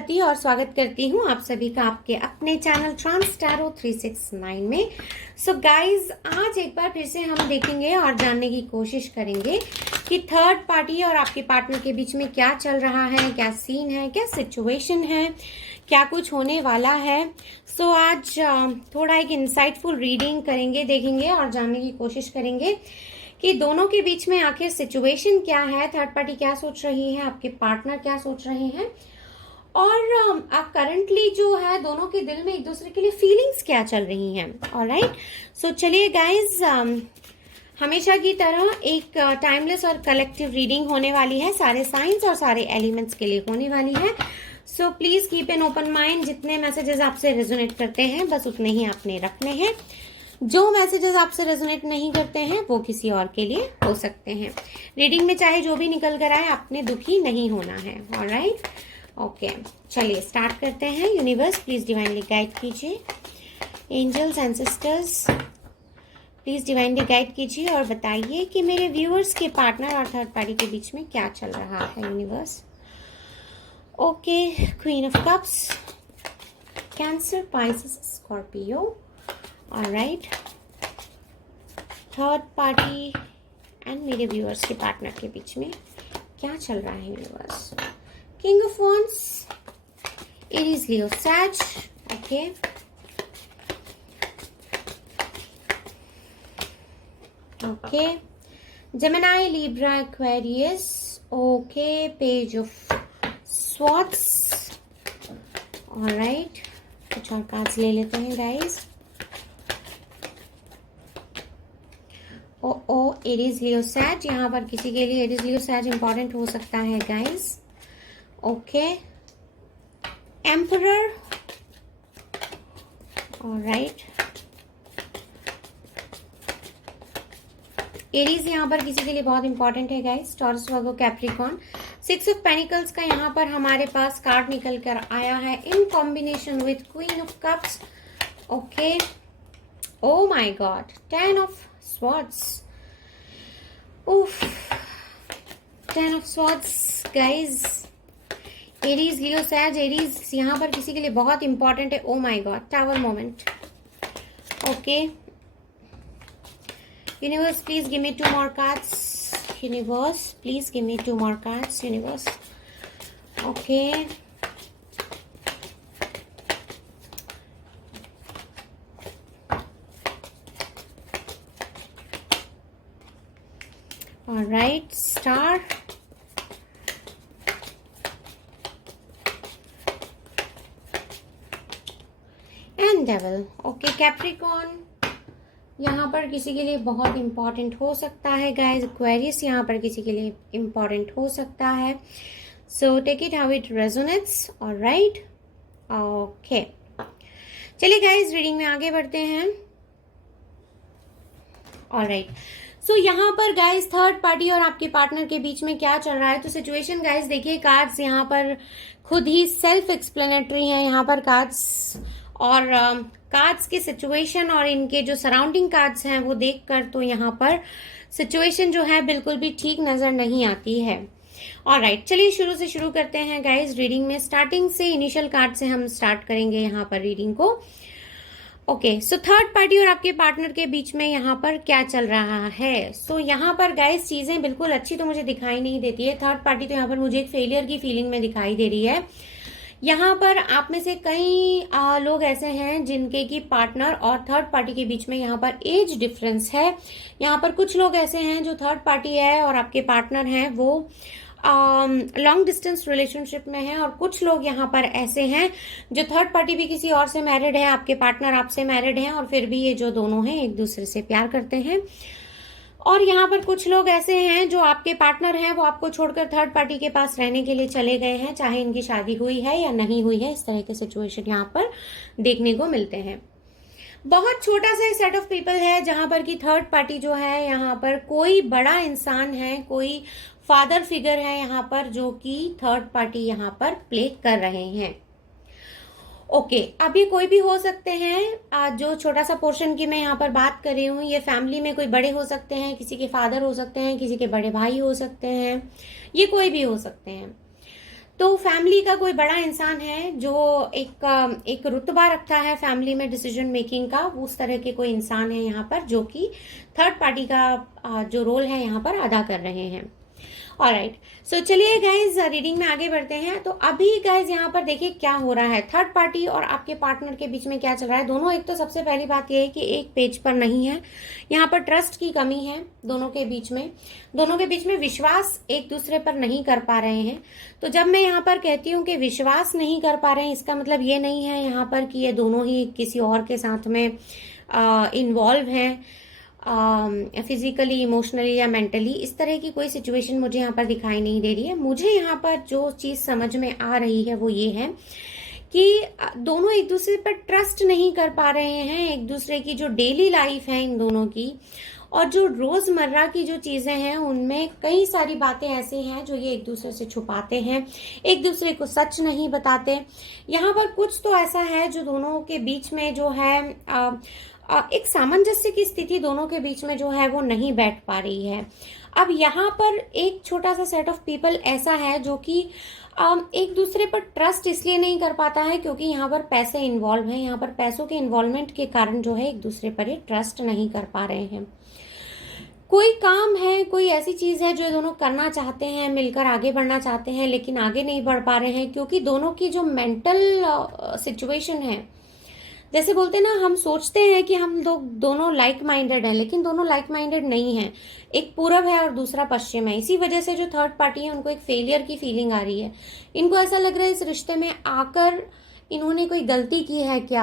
प्रकृति और स्वागत करती हूँ आप सभी का आपके अपने चैनल ट्रांस टैरो 369 में। सो गाइज, आज एक बार फिर से हम देखेंगे और जानने की कोशिश करेंगे कि थर्ड पार्टी और आपके पार्टनर के बीच में क्या चल रहा है, क्या सीन है, क्या सिचुएशन है, क्या कुछ होने वाला है। सो आज थोड़ा एक इंसाइटफुल रीडिंग करेंगे, देखेंगे और जानने की कोशिश करेंगे कि दोनों के बीच में आखिर सिचुएशन क्या है, थर्ड पार्टी क्या सोच रही है, आपके पार्टनर क्या सोच रहे हैं और करंटली जो है दोनों के दिल में एक दूसरे के लिए फीलिंग्स क्या चल रही हैं। ऑलराइट, सो चलिए गाइज, हमेशा की तरह एक टाइमलेस और कलेक्टिव रीडिंग होने वाली है, सारे साइंस और सारे एलिमेंट्स के लिए होने वाली है। So please keep an open mind. जितने मैसेजेस आपसे रेजोनेट करते हैं बस उतने ही आपने रखने हैं। जो मैसेजेस आपसे रेजोनेट नहीं करते हैं वो किसी और के लिए हो सकते हैं। रीडिंग में चाहे जो भी निकल कर आए, आपने दुखी नहीं होना है। ऑलराइट, ओके, चलिए स्टार्ट करते हैं। यूनिवर्स प्लीज डिवाइनली गाइड कीजिए, angels and sisters please divinely guide कीजिए और बताइए कि मेरे व्यूअर्स के पार्टनर और थर्ड पार्टी के बीच में क्या चल रहा है। Universe, okay, queen of cups, Cancer, Pisces, Scorpio. Alright, third party and मेरे व्यूअर्स के पार्टनर के बीच में क्या चल रहा है। Universe, king of wands, Aries, Leo, Sag, okay, okay, Gemini, Libra, Aquarius, okay, page of swords. Alright, कुछ और कार्ड्स ले लेते हैं गाइस। ओ एरीज, लियो, सैज, यहाँ पर किसी के लिए एरीज, लियो, सैज इंपॉर्टेंट हो सकता है guys. Okay, emperor, alright, Aries यहाँ पर किसी के लिए बहुत इंपॉर्टेंट है guys. Taurus, Virgo, Capricorn. Six of pentacles का यहाँ पर हमारे पास कार्ड निकल कर आया है in combination with queen of cups. Okay, oh my god, 10 of swords. उफ, 10 of swords guys. Aries, Leo, Sag, Aries यहाँ पर किसी के लिए बहुत इंपॉर्टेंट है। ओ my God, tower moment. Okay, universe please give me 2 more cards. Universe, please give me 2 more cards. Universe, okay. All right, star. And devil. Okay, Capricorn. यहाँ पर किसी के लिए बहुत इंपॉर्टेंट हो सकता है गाइज। एक्वेरियस यहाँ पर किसी के लिए इंपॉर्टेंट हो सकता है। So take it how it resonates. Alright, okay, चलिए गाइज रीडिंग में आगे बढ़ते हैं। ऑलराइट, सो यहाँ पर गाइज थर्ड पार्टी और आपके पार्टनर के बीच में क्या चल रहा है। तो सिचुएशन गाइज देखिए, कार्ड्स यहाँ पर खुद ही सेल्फ एक्सप्लेनेटरी हैं। यहाँ पर कार्ड्स और कार्ड्स की सिचुएशन और इनके जो सराउंडिंग कार्ड्स हैं वो देखकर तो यहाँ पर सिचुएशन जो है बिल्कुल भी ठीक नजर नहीं आती है। ऑलराइट, चलिए शुरू से शुरू करते हैं गाइज रीडिंग में। स्टार्टिंग से इनिशियल कार्ड से हम स्टार्ट करेंगे यहाँ पर रीडिंग को। ओके, सो थर्ड पार्टी और आपके पार्टनर के बीच में यहाँ पर क्या चल रहा है। सो यहाँ पर गाइज चीजें बिल्कुल अच्छी तो मुझे दिखाई नहीं देती है। थर्ड पार्टी तो यहाँ पर मुझे एक फेलियर की फीलिंग में दिखाई दे रही है। यहाँ पर आप में से कई लोग ऐसे हैं जिनके की पार्टनर और थर्ड पार्टी के बीच में यहाँ पर एज डिफरेंस है। यहाँ पर कुछ लोग ऐसे हैं जो थर्ड पार्टी है और आपके पार्टनर हैं वो लॉन्ग डिस्टेंस रिलेशनशिप में है, और कुछ लोग यहाँ पर ऐसे हैं जो थर्ड पार्टी भी किसी और से मैरिड है, आपके पार्टनर आपसे मैरिड हैं, और फिर भी ये जो दोनों हैं एक दूसरे से प्यार करते हैं। और यहाँ पर कुछ लोग ऐसे हैं जो आपके पार्टनर हैं वो आपको छोड़कर थर्ड पार्टी के पास रहने के लिए चले गए हैं, चाहे इनकी शादी हुई है या नहीं हुई है। इस तरह के सिचुएशन यहाँ पर देखने को मिलते हैं। बहुत छोटा सा एक सेट ऑफ पीपल है जहां पर कि थर्ड पार्टी जो है यहाँ पर कोई बड़ा इंसान है, कोई फादर फिगर है यहाँ पर जो कि थर्ड पार्टी यहाँ पर प्ले कर रहे हैं। ओके, अब ये कोई भी हो सकते हैं। जो छोटा सा पोर्शन की मैं यहाँ पर बात कर रही हूँ, ये फैमिली में कोई बड़े हो सकते हैं, किसी के फादर हो सकते हैं, किसी के बड़े भाई हो सकते हैं, ये कोई भी हो सकते हैं। तो फैमिली का कोई बड़ा इंसान है जो एक रुतबा रखता है फैमिली में डिसीजन मेकिंग का, उस तरह के कोई इंसान है यहाँ पर जो कि थर्ड पार्टी का जो रोल है यहाँ पर अदा कर रहे हैं। ऑलराइट, सो चलिए गाइज रीडिंग में आगे बढ़ते हैं। तो अभी गाइज यहाँ पर देखिए क्या हो रहा है, थर्ड पार्टी और आपके पार्टनर के बीच में क्या चल रहा है। दोनों, एक तो सबसे पहली बात यह है कि एक पेज पर नहीं है, यहाँ पर ट्रस्ट की कमी है दोनों के बीच में विश्वास एक दूसरे पर नहीं कर पा रहे हैं। तो जब मैं यहाँ पर कहती हूँ कि विश्वास नहीं कर पा रहे हैं, इसका मतलब ये नहीं है यहाँ पर कि ये दोनों ही किसी और के साथ में इन्वॉल्व हैं फिजिकली, इमोशनली या मेंटली। इस तरह की कोई सिचुएशन मुझे यहाँ पर दिखाई नहीं दे रही है। मुझे यहाँ पर जो चीज़ समझ में आ रही है वो ये है कि दोनों एक दूसरे पर ट्रस्ट नहीं कर पा रहे हैं। एक दूसरे की जो डेली लाइफ है इन दोनों की और जो रोजमर्रा की जो चीजें हैं उनमें कई सारी बातें ऐसी हैं जो ये एक दूसरे से छुपाते हैं, एक दूसरे को सच नहीं बताते। यहाँ पर कुछ तो ऐसा है जो दोनों के बीच में जो है एक सामंजस्य की स्थिति दोनों के बीच में जो है वो नहीं बैठ पा रही है। अब यहाँ पर एक छोटा सा सेट ऑफ पीपल ऐसा है जो कि एक दूसरे पर ट्रस्ट इसलिए नहीं कर पाता है क्योंकि यहाँ पर पैसे इन्वॉल्व हैं। यहाँ पर पैसों के इन्वॉल्वमेंट के कारण जो है एक दूसरे पर ये ट्रस्ट नहीं कर पा रहे हैं। कोई काम है, कोई ऐसी चीज है जो दोनों करना चाहते हैं, मिलकर आगे बढ़ना चाहते हैं, लेकिन आगे नहीं बढ़ पा रहे हैं क्योंकि दोनों की जो मेंटल सिचुएशन है, जैसे बोलते हैं ना, हम सोचते हैं कि हम लोग दोनों लाइक माइंडेड हैं, लेकिन दोनों लाइक माइंडेड नहीं हैं। एक पूरब है और दूसरा पश्चिम है। इसी वजह से जो थर्ड पार्टी है उनको एक फेलियर की फीलिंग आ रही है। इनको ऐसा लग रहा है इस रिश्ते में आकर इन्होंने कोई गलती की है क्या,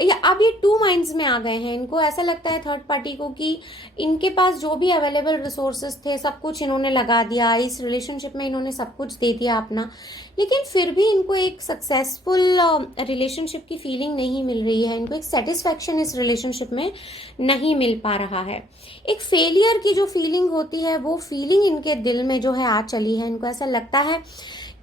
या अब ये टू माइंड्स में आ गए हैं। इनको ऐसा लगता है थर्ड पार्टी को कि इनके पास जो भी अवेलेबल रिसोर्सेज थे सब कुछ इन्होंने लगा दिया, इस रिलेशनशिप में इन्होंने सब कुछ दे दिया अपना, लेकिन फिर भी इनको एक सक्सेसफुल रिलेशनशिप की फीलिंग नहीं मिल रही है। इनको एक सेटिस्फैक्शन इस रिलेशनशिप में नहीं मिल पा रहा है। एक फेलियर की जो फीलिंग होती है वो फीलिंग इनके दिल में जो है आ चली है। इनको ऐसा लगता है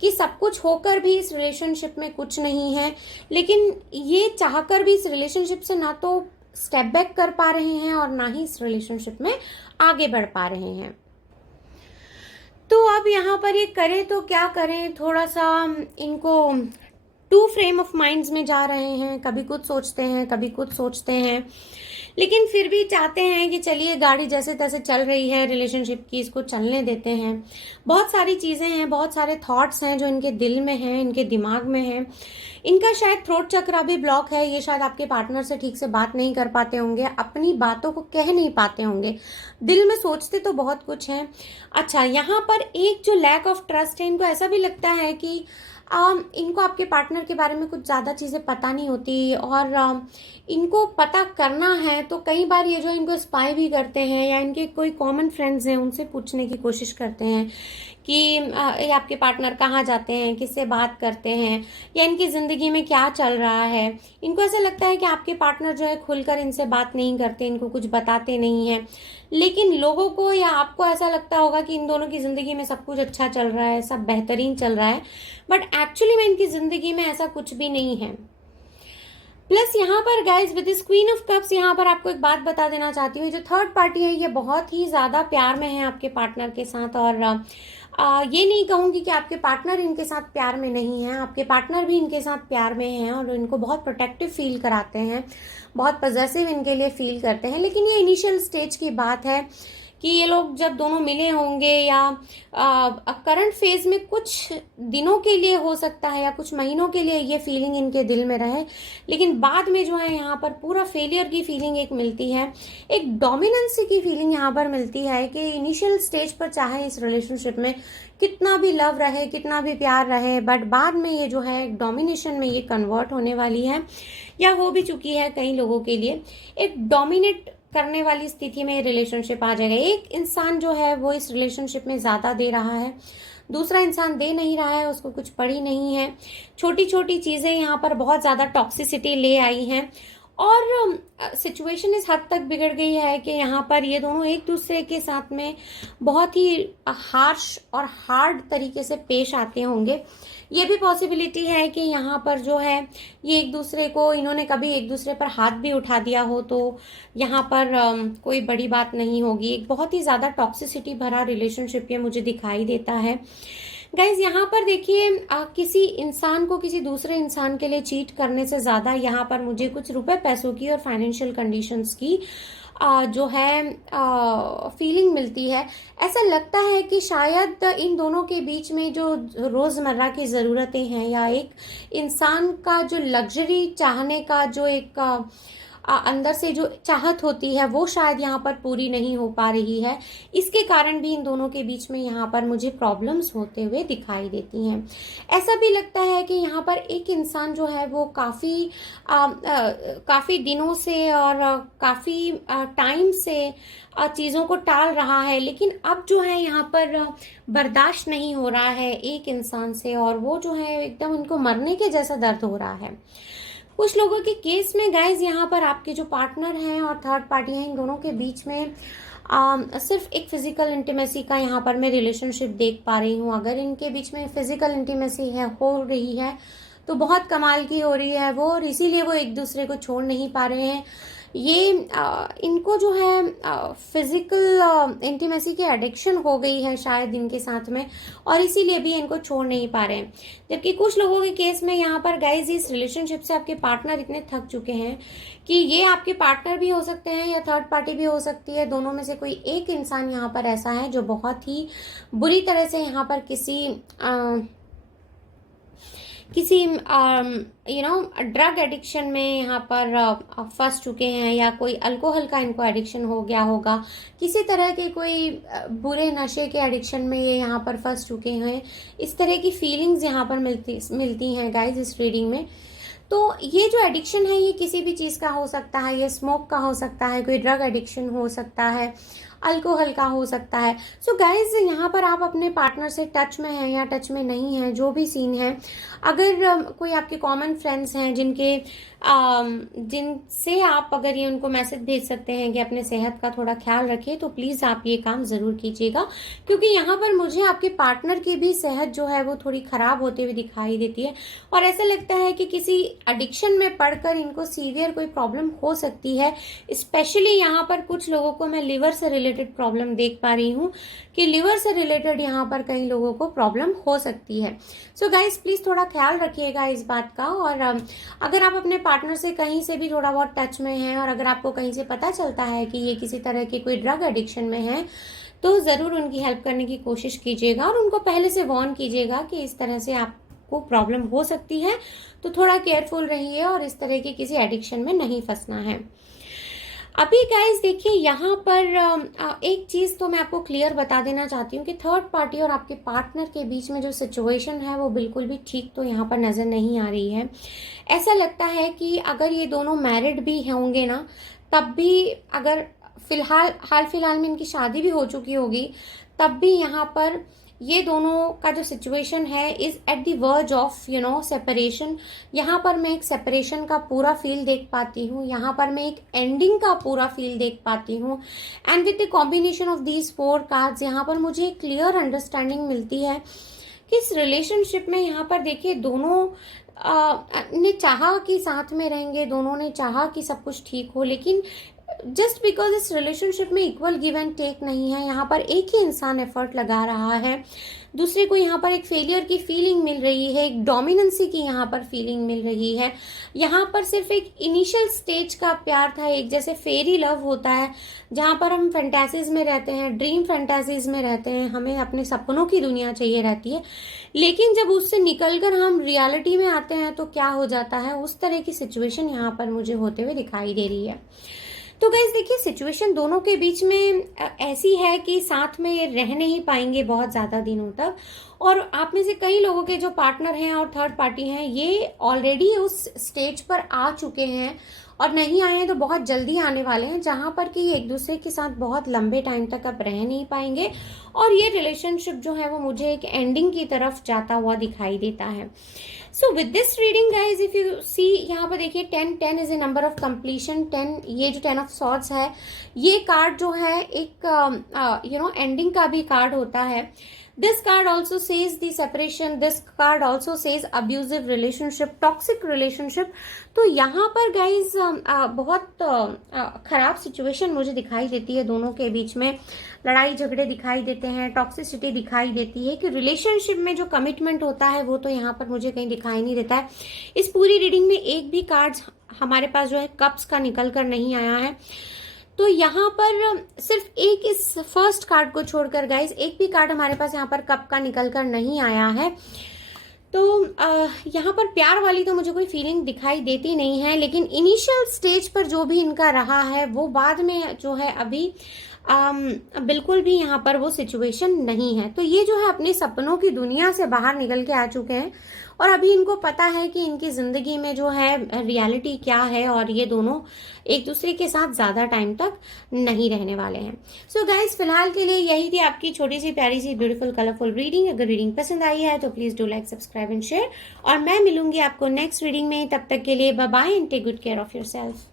कि सब कुछ होकर भी इस रिलेशनशिप में कुछ नहीं है, लेकिन ये चाहकर भी इस रिलेशनशिप से ना तो स्टेप बैक कर पा रहे हैं और ना ही इस रिलेशनशिप में आगे बढ़ पा रहे हैं। तो अब यहाँ पर ये करें तो क्या करें, थोड़ा सा इनको टू फ्रेम ऑफ माइंड्स में जा रहे हैं। कभी कुछ सोचते हैं, कभी कुछ सोचते हैं, लेकिन फिर भी चाहते हैं कि चलिए गाड़ी जैसे तैसे चल रही है रिलेशनशिप की, इसको चलने देते हैं। बहुत सारी चीज़ें हैं, बहुत सारे थॉट्स हैं जो इनके दिल में हैं, इनके दिमाग में हैं। इनका शायद थ्रोट चक्र भी ब्लॉक है। ये शायद आपके पार्टनर से ठीक से बात नहीं कर पाते होंगे, अपनी बातों को कह नहीं पाते होंगे, दिल में सोचते तो बहुत कुछ है। अच्छा, यहाँ पर एक जो लैक ऑफ ट्रस्ट है, इनको ऐसा भी लगता है कि इनको आपके पार्टनर के बारे में कुछ ज़्यादा चीज़ें पता नहीं होती और इनको पता करना है तो कई बार ये जो इनको स्पाई भी करते हैं या इनके कोई कॉमन फ्रेंड्स हैं उनसे पूछने की कोशिश करते हैं कि ये आपके पार्टनर कहाँ जाते हैं, किससे बात करते हैं, या इनकी ज़िंदगी में क्या चल रहा है। इनको ऐसा लगता है कि आपके पार्टनर जो है खुलकर इनसे बात नहीं करते, इनको कुछ बताते नहीं हैं, लेकिन लोगों को या आपको ऐसा लगता होगा कि इन दोनों की ज़िंदगी में सब कुछ अच्छा चल रहा है, सब बेहतरीन चल रहा है, बट एक्चुअली में इनकी ज़िंदगी में ऐसा कुछ भी नहीं है। प्लस यहाँ पर guys with this queen of cups, यहाँ पर आपको एक बात बता देना चाहती हूँ, जो थर्ड पार्टी है ये बहुत ही ज़्यादा प्यार में है आपके पार्टनर के साथ। और ये नहीं कहूँगी कि आपके पार्टनर इनके साथ प्यार में नहीं है, आपके पार्टनर भी इनके साथ प्यार में हैं और इनको बहुत प्रोटेक्टिव फील कराते हैं, बहुत पॉजेसिव इनके लिए फील करते हैं। लेकिन ये इनिशियल स्टेज की बात है कि ये लोग जब दोनों मिले होंगे या करंट फेज में कुछ दिनों के लिए हो सकता है या कुछ महीनों के लिए ये फीलिंग इनके दिल में रहे, लेकिन बाद में जो है यहाँ पर पूरा फेलियर की फीलिंग एक मिलती है, एक डोमिनेंसी की फीलिंग यहाँ पर मिलती है कि इनिशियल स्टेज पर चाहे इस रिलेशनशिप में कितना भी लव रहे, कितना भी प्यार रहे, बट बाद में ये जो है डोमिनेशन में ये कन्वर्ट होने वाली है या हो भी चुकी है कई लोगों के लिए। एक डोमिनेट करने वाली स्थिति में रिलेशनशिप आ जाएगा। एक इंसान जो है वो इस रिलेशनशिप में ज़्यादा दे रहा है, दूसरा इंसान दे नहीं रहा है, उसको कुछ पड़ी नहीं है। छोटी छोटी चीज़ें यहाँ पर बहुत ज़्यादा टॉक्सिसिटी ले आई हैं और सिचुएशन इस हद तक बिगड़ गई है कि यहाँ पर ये दोनों एक दूसरे के साथ में बहुत ही हार्श और हार्ड तरीके से पेश आते होंगे। ये भी पॉसिबिलिटी है कि यहाँ पर जो है ये एक दूसरे को, इन्होंने कभी एक दूसरे पर हाथ भी उठा दिया हो तो यहाँ पर कोई बड़ी बात नहीं होगी। एक बहुत ही ज़्यादा टॉक्सिसिटी भरा रिलेशनशिप ये मुझे दिखाई देता है। गाइज यहाँ पर देखिए किसी इंसान को किसी दूसरे इंसान के लिए चीट करने से ज़्यादा यहाँ पर मुझे कुछ रुपए पैसों की और फाइनेंशियल कंडीशंस की जो है फीलिंग मिलती है। ऐसा लगता है कि शायद इन दोनों के बीच में जो रोज़मर्रा की ज़रूरतें हैं या एक इंसान का जो लग्जरी चाहने का जो एक अंदर से जो चाहत होती है वो शायद यहाँ पर पूरी नहीं हो पा रही है। इसके कारण भी इन दोनों के बीच में यहाँ पर मुझे प्रॉब्लम्स होते हुए दिखाई देती हैं। ऐसा भी लगता है कि यहाँ पर एक इंसान जो है वो काफ़ी दिनों से और काफ़ी टाइम से चीज़ों को टाल रहा है, लेकिन अब जो है यहाँ पर बर्दाश्त नहीं हो रहा है एक इंसान से, और वो जो है एकदम उनको मरने के जैसा दर्द हो रहा है। कुछ लोगों के केस में गाइज यहाँ पर आपके जो पार्टनर हैं और थर्ड पार्टी हैं, इन दोनों के बीच में सिर्फ एक फिजिकल इंटीमेसी का यहाँ पर मैं रिलेशनशिप देख पा रही हूँ। अगर इनके बीच में फिजिकल इंटीमेसी हो रही है तो बहुत कमाल की हो रही है वो, और इसीलिए वो एक दूसरे को छोड़ नहीं पा रहे हैं। ये इनको जो है फिजिकल इंटीमेसी की एडिक्शन हो गई है शायद इनके साथ में, और इसीलिए भी इनको छोड़ नहीं पा रहे हैं। जबकि कुछ लोगों के केस में यहाँ पर गाइज इस रिलेशनशिप से आपके पार्टनर इतने थक चुके हैं कि ये आपके पार्टनर भी हो सकते हैं या थर्ड पार्टी भी हो सकती है। दोनों में से कोई एक इंसान यहाँ पर ऐसा है जो बहुत ही बुरी तरह से यहाँ पर किसी ड्रग एडिक्शन में यहाँ पर फंस चुके हैं, या कोई अल्कोहल का इनको एडिक्शन हो गया होगा, किसी तरह के कोई बुरे नशे के एडिक्शन में ये यहाँ पर फंस चुके हैं। इस तरह की फीलिंग्स यहाँ पर मिलती हैं गाइज इस रीडिंग में। तो ये जो एडिक्शन है ये किसी भी चीज़ का हो सकता है, ये स्मोक का हो सकता है, कोई ड्रग एडिक्शन हो सकता है, अल्कोहल का हो सकता है। सो गाइज यहाँ पर आप अपने पार्टनर से टच में हैं या टच में नहीं हैं, जो भी सीन है, अगर कोई आपके कॉमन फ्रेंड्स हैं जिनसे आप अगर ये उनको मैसेज भेज सकते हैं कि अपने सेहत का थोड़ा ख्याल रखें, तो प्लीज़ आप ये काम ज़रूर कीजिएगा, क्योंकि यहाँ पर मुझे आपके पार्टनर की भी सेहत जो है वो थोड़ी ख़राब होते हुए दिखाई देती है, और ऐसा लगता है कि किसी एडिक्शन में पड़कर इनको सीवियर कोई प्रॉब्लम हो सकती है। स्पेशली यहाँ पर कुछ लोगों को मैं लिवर से रिलेटेड प्रॉब्लम देख पा रही हूँ कि लिवर से रिलेटेड यहाँ पर कई लोगों को प्रॉब्लम हो सकती है। सो गाइज प्लीज़ थोड़ा ख्याल रखिएगा इस बात का, और अगर आप अपने पार्टनर से कहीं से भी थोड़ा बहुत टच में हैं और अगर आपको कहीं से पता चलता है कि ये किसी तरह के कोई ड्रग एडिक्शन में है, तो ज़रूर उनकी हेल्प करने की कोशिश कीजिएगा और उनको पहले से वार्न कीजिएगा कि इस तरह से आपको प्रॉब्लम हो सकती है, तो थोड़ा केयरफुल रहिए और इस तरह की किसी एडिक्शन में नहीं फंसना है। अभी गाइज देखिए यहाँ पर एक चीज़ तो मैं आपको क्लियर बता देना चाहती हूँ कि थर्ड पार्टी और आपके पार्टनर के बीच में जो सिचुएशन है वो बिल्कुल भी ठीक तो यहाँ पर नज़र नहीं आ रही है। ऐसा लगता है कि अगर ये दोनों मैरिड भी होंगे ना, तब भी अगर हाल फिलहाल में इनकी शादी भी हो चुकी होगी, तब भी यहाँ पर ये दोनों का जो सिचुएशन है is at the verge of separation. यहाँ पर मैं एक सेपरेशन का पूरा फील देख पाती हूँ, यहाँ पर मैं एक एंडिंग का पूरा फील देख पाती हूँ। And with the combination of these 4 cards यहाँ पर मुझे एक क्लियर अंडरस्टैंडिंग मिलती है कि इस रिलेशनशिप में यहाँ पर देखिए दोनों ने चाहा कि साथ में रहेंगे, दोनों ने चाहा कि सब कुछ ठीक हो, लेकिन जस्ट बिकॉज इस रिलेशनशिप में इक्वल गिव एंड टेक नहीं है। यहाँ पर एक ही इंसान एफर्ट लगा रहा है, दूसरे को यहाँ पर एक फेलियर की फीलिंग मिल रही है, एक डोमिनेंसी की यहाँ पर फीलिंग मिल रही है। यहाँ पर सिर्फ एक इनिशियल स्टेज का प्यार था, एक जैसे फेरी लव होता है जहाँ पर हम फैंटेसीज में रहते हैं, ड्रीम फैंटेसीज में रहते हैं, हमें अपने सपनों की दुनिया चाहिए रहती है, लेकिन जब उससे निकलकर हम रियलिटी में आते हैं तो क्या हो जाता है, उस तरह की सिचुएशन यहाँ पर मुझे होते हुए दिखाई दे रही है। तो गाइस देखिए सिचुएशन दोनों के बीच में ऐसी है कि साथ में ये रह नहीं पाएंगे बहुत ज़्यादा दिनों तक, और आप में से कई लोगों के जो पार्टनर हैं और थर्ड पार्टी हैं ये ऑलरेडी उस स्टेज पर आ चुके हैं, और नहीं आए हैं तो बहुत जल्दी आने वाले हैं, जहाँ पर कि एक दूसरे के साथ बहुत लंबे टाइम तक अब रह नहीं पाएंगे, और ये रिलेशनशिप जो है वो मुझे एक एंडिंग की तरफ जाता हुआ दिखाई देता है। So with this reading guys if you see यहाँ पर देखिए 10 is a number of completion. 10 ये जो 10 ऑफ सॉर्ड्स है ये कार्ड जो है एक एंडिंग का भी कार्ड होता है। This card also says the separation. This card also says abusive relationship, toxic relationship. तो यहाँ पर गाइज बहुत खराब सिचुएशन मुझे दिखाई देती है, दोनों के बीच में लड़ाई झगड़े दिखाई देते हैं, टॉक्सिसिटी दिखाई देती है कि रिलेशनशिप में जो कमिटमेंट होता है वो तो यहाँ पर मुझे कहीं दिखाई नहीं देता है। इस पूरी रीडिंग में एक भी कार्ड हमारे पास जो है कप्स का निकल कर नहीं आया है। तो यहाँ पर सिर्फ एक इस फर्स्ट कार्ड को छोड़कर गाइज एक भी कार्ड हमारे पास यहाँ पर कप का निकल कर नहीं आया है। तो यहाँ पर प्यार वाली तो मुझे कोई फीलिंग दिखाई देती नहीं है, लेकिन इनिशियल स्टेज पर जो भी इनका रहा है वो बाद में जो है अभी बिल्कुल भी यहाँ पर वो सिचुएशन नहीं है। तो ये जो है अपने सपनों की दुनिया से बाहर निकल के आ चुके हैं और अभी इनको पता है कि इनकी जिंदगी में जो है रियलिटी क्या है और ये दोनों एक दूसरे के साथ ज्यादा टाइम तक नहीं रहने वाले हैं। सो गाइज फिलहाल के लिए यही थी आपकी छोटी सी प्यारी सी ब्यूटीफुल कलरफुल रीडिंग। अगर रीडिंग पसंद आई है तो please do like, subscribe and share, और मैं मिलूंगी आपको नेक्स्ट रीडिंग में। तब तक के लिए bye bye and take good care of yourself.